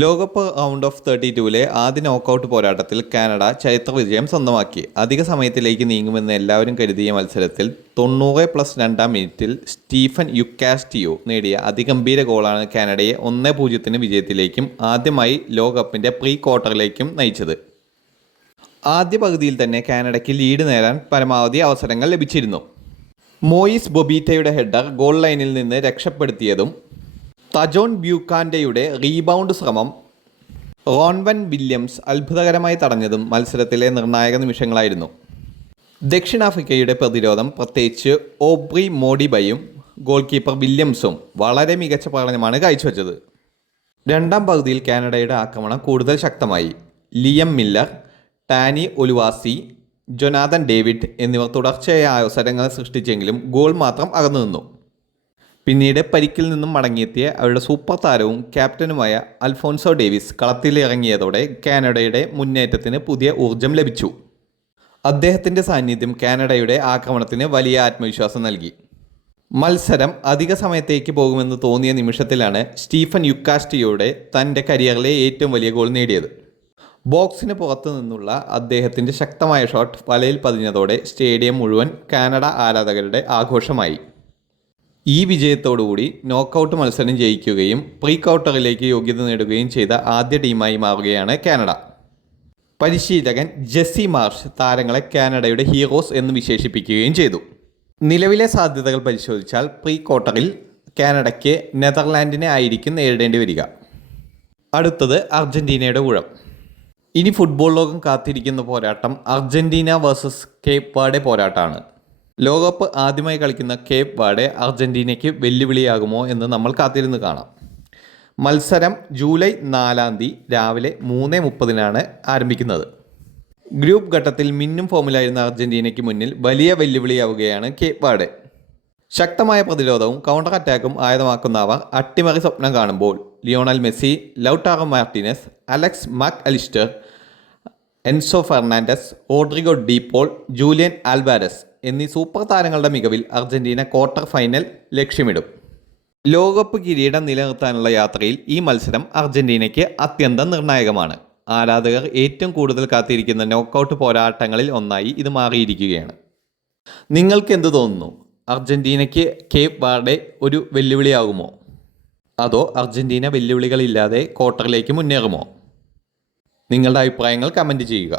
ലോകകപ്പ് round of 32-ലെ ആദ്യ knockout പോരാട്ടത്തിൽ കാനഡ ചരിത്ര വിജയം സ്വന്തമാക്കി. അധിക സമയത്തിലേക്ക് നീങ്ങുമെന്ന് എല്ലാവരും കരുതിയ മത്സരത്തിൽ 90+2 മിനിറ്റിൽ സ്റ്റീഫൻ യുക്കാസ്റ്റിയോ നേടിയ അതിഗംഭീര ഗോളാണ് കാനഡയെ 1-0 വിജയത്തിലേക്കും ആദ്യമായി ലോകകപ്പിൻ്റെ പ്രീ ക്വാർട്ടറിലേക്കും നയിച്ചത്. ആദ്യ പകുതിയിൽ തന്നെ കാനഡയ്ക്ക് ലീഡ് നേടാൻ പരമാവധി അവസരങ്ങൾ ലഭിച്ചിരുന്നു. മോയിസ് ബൊബീറ്റയുടെ ഹെഡർ ഗോൾ ലൈനിൽ നിന്ന് രക്ഷപ്പെടുത്തിയതും തജോൺ ബ്യൂക്കാൻഡയുടെ റീബൗണ്ട് ശ്രമം റോൺവൻ വില്യംസ് അത്ഭുതകരമായി തടഞ്ഞതും മത്സരത്തിലെ നിർണായക നിമിഷങ്ങളായിരുന്നു. ദക്ഷിണാഫ്രിക്കയുടെ പ്രതിരോധം, പ്രത്യേകിച്ച് ഓബ്രി മോഡിബയും ഗോൾ കീപ്പർ വില്യംസും വളരെ മികച്ച പ്രകടനമാണ് കാഴ്ചവെച്ചത്. രണ്ടാം പകുതിയിൽ കാനഡയുടെ ആക്രമണം കൂടുതൽ ശക്തമായി. Liam Miller, Tani Oluwaseyi, Jonathan David എന്നിവർ തുടർച്ചയായ അവസരങ്ങൾ സൃഷ്ടിച്ചെങ്കിലും ഗോൾ മാത്രം അകന്നു നിന്നു. പിന്നീട് പരിക്കിൽ നിന്നും മടങ്ങിയെത്തിയ അവരുടെ സൂപ്പർ താരവും ക്യാപ്റ്റനുമായ അൽഫോൻസോ ഡേവിസ് കളത്തിലിറങ്ങിയതോടെ കാനഡയുടെ മുന്നേറ്റത്തിന് പുതിയ ഊർജം ലഭിച്ചു. അദ്ദേഹത്തിൻ്റെ സാന്നിധ്യം കാനഡയുടെ ആക്രമണത്തിന് വലിയ ആത്മവിശ്വാസം നൽകി. മത്സരം അധിക സമയത്തേക്ക് പോകുമെന്ന് തോന്നിയ നിമിഷത്തിലാണ് സ്റ്റീഫൻ യുക്കാസ്റ്റിയോയുടെ തൻ്റെ കരിയറിലെ ഏറ്റവും വലിയ ഗോൾ നേടിയത്. ബോക്സിന് പുറത്തു നിന്നുള്ള അദ്ദേഹത്തിൻ്റെ ശക്തമായ ഷോട്ട് വലയിൽ പതിഞ്ഞതോടെ സ്റ്റേഡിയം മുഴുവൻ കാനഡ ആരാധകരുടെ ആഘോഷമായി. ഈ വിജയത്തോടുകൂടി നോക്കൌട്ട് മത്സരം ജയിക്കുകയും പ്രീ ക്വാർട്ടറിലേക്ക് യോഗ്യത നേടുകയും ചെയ്ത ആദ്യ ടീമായി മാറുകയാണ് കാനഡ. പരിശീലകൻ ജെസ്സി മാർഷ് താരങ്ങളെ കാനഡയുടെ ഹീറോസ് എന്ന് വിശേഷിപ്പിക്കുകയും ചെയ്തു. നിലവിലെ സാധ്യതകൾ പരിശോധിച്ചാൽ പ്രീ ക്വാർട്ടറിൽ കാനഡയ്ക്ക് നെതർലാൻഡിനെ ആയിരിക്കും നേരിടേണ്ടി വരിക. അടുത്തത് അർജന്റീനയുടെ ഊഴം. ഇനി ഫുട്ബോൾ ലോകം കാത്തിരിക്കുന്ന പോരാട്ടം അർജന്റീന വേഴ്സസ് കേപ്പ് വെർഡെ പോരാട്ടമാണ്. ലോകകപ്പ് ആദ്യമായി കളിക്കുന്ന കേപ്പ് വെർഡെ അർജന്റീനയ്ക്ക് വെല്ലുവിളിയാകുമോ എന്ന് നമ്മൾ കാത്തിരുന്ന് കാണാം. മത്സരം ജൂലൈ 4 രാവിലെ 3:30 ആരംഭിക്കുന്നത്. ഗ്രൂപ്പ് ഘട്ടത്തിൽ മിന്നും ഫോമിലായിരുന്ന അർജന്റീനയ്ക്ക് മുന്നിൽ വലിയ വെല്ലുവിളിയാവുകയാണ് കേപ്പ് വെർഡെ. ശക്തമായ പ്രതിരോധവും കൗണ്ടർ അറ്റാക്കും ആയുധമാക്കുന്ന അവർ അട്ടിമറി സ്വപ്നം കാണുമ്പോൾ Lionel Messi, Lautaro Martinez, Alex Mac Allister, Enzo Fernandez, Rodrigo De Paul, Julian Alvarez എന്നീ സൂപ്പർ താരങ്ങളുടെ മികവിൽ അർജന്റീന ക്വാർട്ടർ ഫൈനൽ ലക്ഷ്യമിടും. ലോകകപ്പ് കിരീടം നിലനിർത്താനുള്ള യാത്രയിൽ ഈ മത്സരം അർജന്റീനയ്ക്ക് അത്യന്തം നിർണായകമാണ്. ആരാധകർ ഏറ്റവും കൂടുതൽ കാത്തിരിക്കുന്ന നോക്കൌട്ട് പോരാട്ടങ്ങളിൽ ഒന്നായി ഇത് മാറിയിരിക്കുകയാണ്. നിങ്ങൾക്ക് എന്ത് തോന്നുന്നു? അർജന്റീനയ്ക്ക് കേപ്പ് വെർഡെ ഒരു വെല്ലുവിളിയാകുമോ? അതോ അർജന്റീന വെല്ലുവിളികളില്ലാതെ ക്വാർട്ടറിലേക്ക് മുന്നേറുമോ? നിങ്ങളുടെ അഭിപ്രായങ്ങൾ കമൻറ്റ് ചെയ്യുക.